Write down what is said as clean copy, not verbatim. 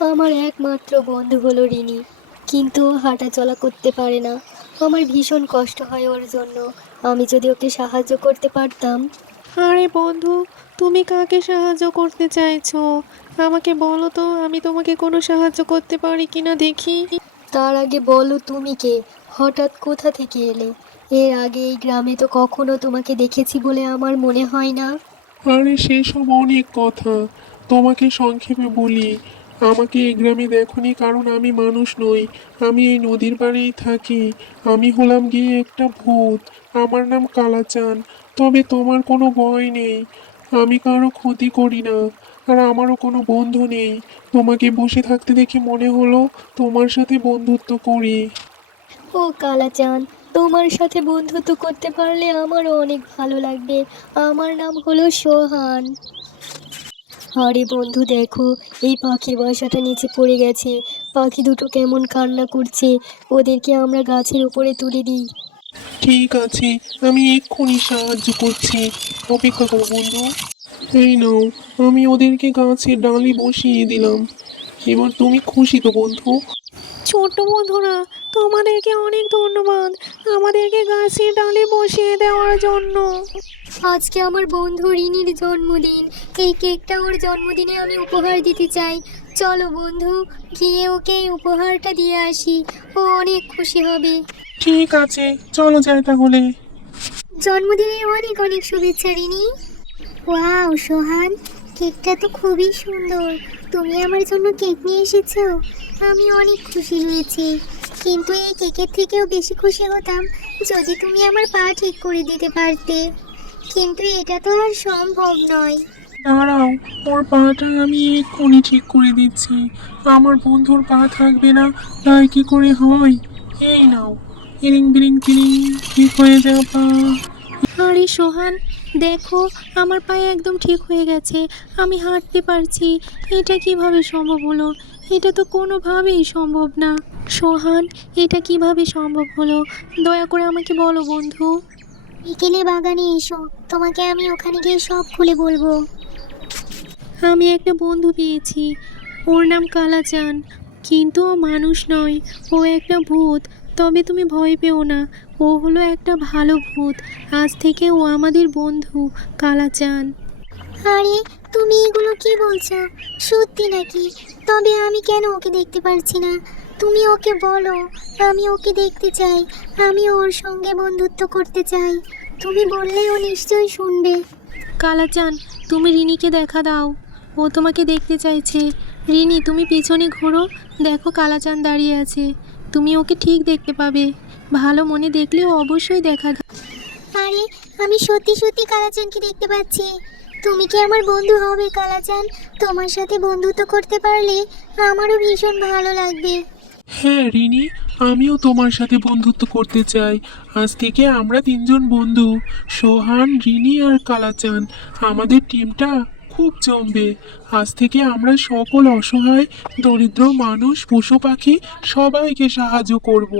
আমার একমাত্র বন্ধু হলো রিনি, কিন্তু ও হাঁটাচলা করতে পারে না। আমার ভীষণ কষ্ট হয় ওর জন্য। আমি যদি ওকে সাহায্য করতে পারতাম। আরে বন্ধু, তুমি কাকে সাহায্য করতে চাইছো? আমাকে বলো তো, আমি তোমাকে কোনো সাহায্য করতে পারি কিনা দেখি। তার আগে বলো তুমি কে? হঠাৎ কোথা থেকে এলে? এর আগে এই গ্রামে তো কখনো তোমাকে দেখেছি বলে আমার মনে হয় না। আরে সেসব অনেক কথা, তোমাকে সংক্ষেপে বলি। আমাকে এই গ্রামে দেখোনি কারণ আমি মানুষ নই, আমি এই নদীর পাড়েই থাকি। আমি হলাম গিয়ে একটা ভূত। আমার নাম কালাচান। তবে তোমার কোনো ভয় নেই, আমি কারো ক্ষতি করি না। আর আমারও কোনো বন্ধু নেই। তোমাকে বসে থাকতে দেখে মনে হলো তোমার সাথে বন্ধুত্ব করি। ও কালাচাঁদ, তোমার সাথে বন্ধুত্ব করতে পারলে আমারও অনেক ভালো লাগবে। আমার নাম হলো সোহান। আরে বন্ধু দেখো, এই পাখির বাসাটা নিচে পড়ে গেছে। পাখি দুটো কেমন কান্না করছে। ওদেরকে আমরা গাছের উপরে তুলে দিই। ঠিক আছে, আমি এক্ষুনি সাহায্য করছি। অপেক্ষা করো বন্ধু। এই নাও, আমি ওদেরকে গাছের ডালে বসিয়ে দিলাম। এবার তুমি খুশি তো বন্ধু? ছোট্ট বন্ধুরা, তোমাদেরকে অনেক ধন্যবাদ আমাদেরকে গাছের ডালে বসিয়ে দেওয়ার জন্য। আজকে আমার বন্ধু রিনির জন্মদিন। এই কেকটা ওর জন্মদিনে আমি উপহার দিতে চাই। চলো বন্ধু, গিয়ে ওকে এই উপহারটা দিয়ে আসি। ও অনেক খুশি হবে। ঠিক আছে, চলো যাই তাহলে। জন্মদিনে অনেক অনেক শুভেচ্ছা রিনি। ওয়াও সোহান, কেকটা তো খুবই সুন্দর। তুমি আমার জন্য কেক নিয়ে এসেছো, আমি অনেক খুশি হয়েছি। কিন্তু এই কেকের থেকেও বেশি খুশি হতাম যদি তুমি আমার পা ঠিক করে দিতে পারতে। কিন্তু এটা তো আর সম্ভব নয়। দাঁড়াও, ওর পাটা আমি এক্ষুনি ঠিক করে দিচ্ছি। আমার বন্ধুর পা থাকবে না, তাই কি করে হয়? এই নাও, ইরিং বিরিং তিরিং, ঠিক হয়ে যাও পা। আরে সোহান, দেখো, আমার পায়ে একদম ঠিক হয়ে গেছে। আমি হাঁটতে পারছি। এটা কিভাবে সম্ভব হলো? এটা তো কোনোভাবেই সম্ভব না। সোহান, এটা কিভাবে সম্ভব হলো? দয়া করে আমাকে বলো বন্ধু। বিকেলে বাগানে এসো, তোমাকে আমি ওখানে গিয়ে সব খুলে বলবো। আমি একটা বন্ধু পেয়েছি। ওর নাম কালাচান, কিন্তু ও মানুষ নয়, ও একটা ভূত। তবে তুমি ভয় পেও না, ও হলো একটা ভালো ভূত। আজ থেকে ও আমাদের বন্ধু, কালাচান। আরে তুমি এগুলো কি বলছো? সত্যি নাকি? তবে আমি কেন ওকে দেখতে পারছি না? তুমি ওকে বলো, আমি ওকে দেখতে চাই। আমি ওর সঙ্গে বন্ধুত্ব করতে চাই। তুমি বললে ও নিশ্চয়ই শুনবে। কালাচান, তুমি রিনিকে দেখা দাও, ও তোমাকে দেখতে চাইছে। রিনি, তুমি পিছনে ঘোরো, দেখো কালাচান দাঁড়িয়ে আছে। তুমি ওকে ঠিক দেখতে পাবে। ভালো মনে দেখলে ও অবশ্যই দেখা দেবে। আরে আমি সত্যি সত্যি কালাচানকে দেখতে পাচ্ছি। তুমি কি আমার বন্ধু হবে কালাচান? তোমার সাথে বন্ধুত্ব করতে পারলে আমারও ভীষণ ভালো লাগবে। হ্যাঁ রিনি, আমিও তোমার সাথে বন্ধুত্ব করতে চাই। আজ থেকে আমরা তিনজন বন্ধু, সোহান, রিনি আর কালাচান। আমাদের টিমটা খুব জমবে। আজ থেকে আমরা সকল অসহায়, দরিদ্র মানুষ, পশু পাখি সবাইকে সাহায্য করব।